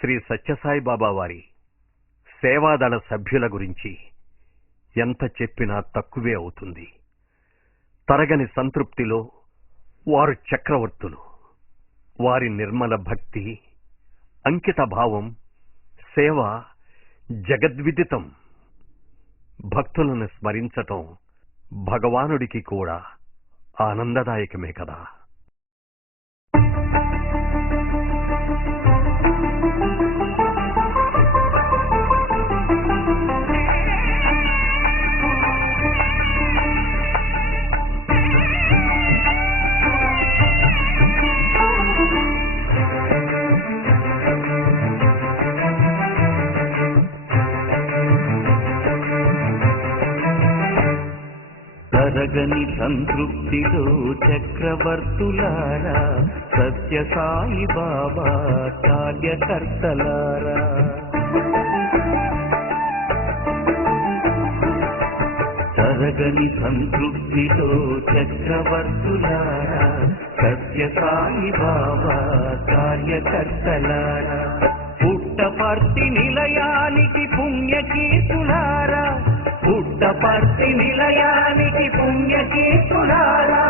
శ్రీ సత్యసాయి బాబా వారి సేవాదళ సభ్యుల గురించి ఎంత చెప్పినా తక్కువే అవుతుంది. తరగని సంతృప్తిలో వారు చక్రవర్తులు. వారి నిర్మల భక్తి, అంకిత భావం, సేవ జగద్విదితం. భక్తులను స్మరించటం భగవానుడికి కూడా ఆనందదాయకమే కదా. తరగని సంతృప్తిలో చక్రవర్తులారా, సత్యసాయి బాబా కార్యకర్తలారా. తరగని సంతృప్తిలో చక్రవర్తులారా, సత్యసాయి బాబా కార్యకర్తలారా. పుట్టపర్తి నిలయానికి పుణ్యకీర్తులారా, పుట్టపర్తి నిలయానికి పుణ్యకీర్తులారా.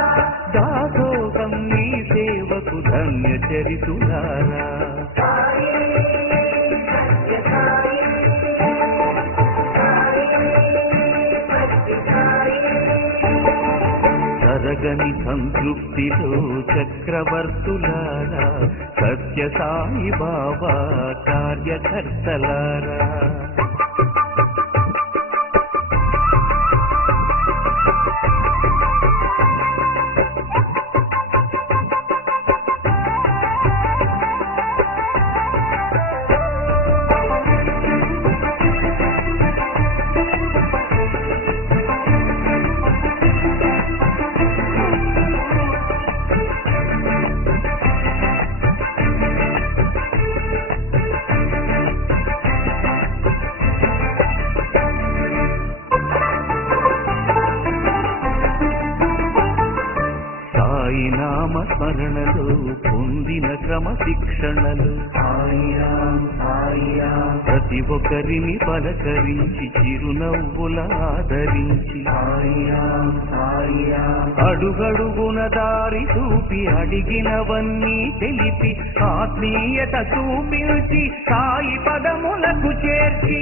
దాసోహం మీ సేవకు ధన్య చరితులారా. తరగని సంతృప్తిలో చక్రవర్తులారా, సత్యసాయి బాబా కార్యకర్తలారా. నామస్మరణలో పొందిన క్రమశిక్షణలు ప్రతి ఒక్కరిని పలకరించి చిరునవ్వుల ఆదరించి అడుగడుగున దారి చూపి అడిగినవన్నీ తెలిపి ఆత్మీయత చూపించి సాయి పదములకు చేర్చి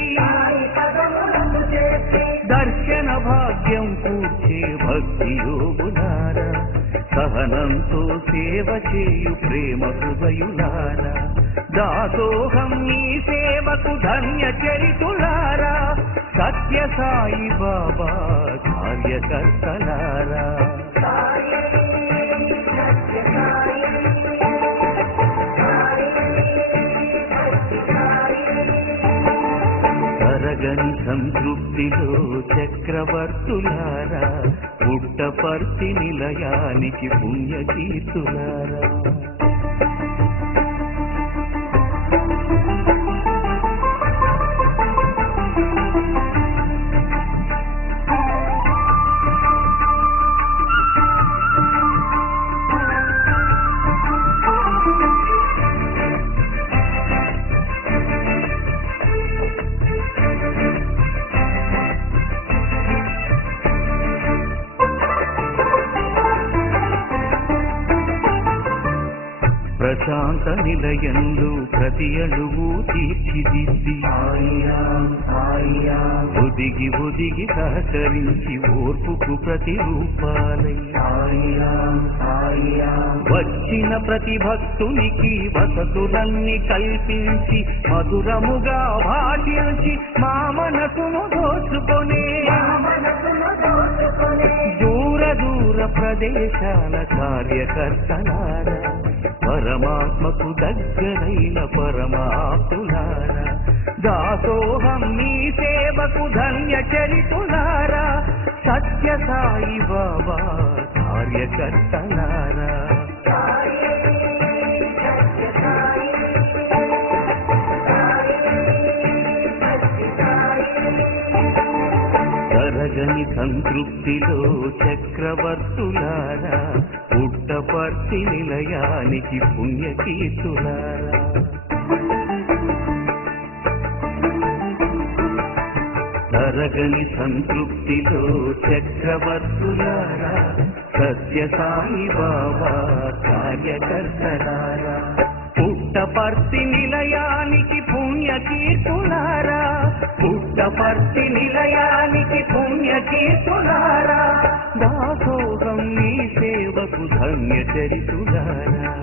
దర్శన భాగ్యం కూర్చే భక్తి యోగులారా. సహనంతో సేవ చేయు ప్రేమ హృదయులారా. దాసోహం మీ సేవకు ధన్య చరితులారా. సత్యసాయి బాబా కార్యకర్తలారా. తరగని సంతృప్తిలో చక్రవర్తులారా, పుట్టపర్తి నిలయానికి పుణ్యకీర్తులారా. ప్రశాంత నిలయంలో ప్రతి అణువు తీర్చిదిద్ది ఒదిగి ఒదిగి సహకరించి ఓర్పుకు ప్రతిరూపాలై వచ్చిన ప్రతి భక్తునికి వసతులన్నీ కల్పించి మధురముగా భాషించి మా మనసును దోచుకొనే దూర దూర ప్రదేశాల కార్యకర్తలారా. పరమాత్మకు దగ్గరైన పరమాప్తులారా. దాసోహం మీ సేవకు ధన్య చరితులారా. సత్యసాయి బాబా కార్యకర్తలారా. తరగని సంతృప్తిలో చక్రవర్తులారా, పుట్టపర్తి నిలయానికి పుణ్యకీర్తులారా. తరగని సంతృప్తిలో చక్రవర్తులారా, సత్య సాయి బాబా కార్యకర్తలారా, పుట్టపర్తి నిలయానికి పుణ్యకీర్తులారా, పుట్టపర్తి నిలయానికి పుణ్యకీర్తులారా, దాసోహం మీ సేవకు ధన్య చరితులారా.